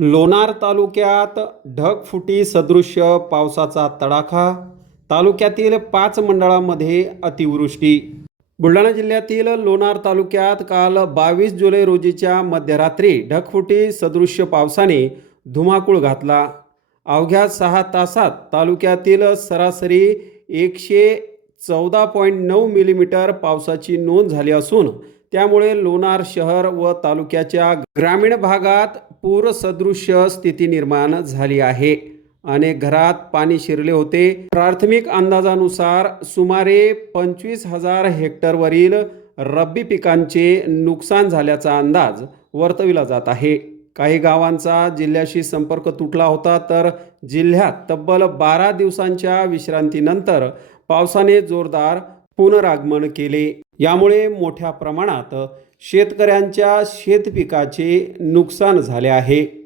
लोणार तालुक्यात ढगफुटी सदृश्य पावसाचा तडाखा तालुक्यातील पाच मंडळामध्ये अतिवृष्टी. बुलढाणा जिल्ह्यातील लोणार तालुक्यात काल बावीस जुलै रोजीच्या मध्यरात्री ढगफुटी सदृश्य पावसाने धुमाकूळ घातला. अवघ्या सहा तासात तालुक्यातील सरासरी एकशे चौदा पॉईंट नऊ मिलीमीटर पावसाची नोंद झाली असून त्यामुळे लोणार शहर व तालुक्याच्या ग्रामीण भागात पूरसदृश्य स्थिती निर्माण झाली आहे. अनेक घरात पाणी शिरले होते. प्राथमिक अंदाजानुसार सुमारे पंचवीस हजार हेक्टरवरील रब्बी पिकांचे नुकसान झाल्याचा अंदाज वर्तविला जात आहे. काही गावांचा जिल्ह्याशी संपर्क तुटला होता तर जिल्ह्यात तब्बल बारा दिवसांच्या विश्रांतीनंतर पावसाने जोरदार पुनरागमन केले. यामुळे मोठ्या प्रमाणात शेतकऱ्यांच्या शेतपिकाचे नुकसान झाले आहे.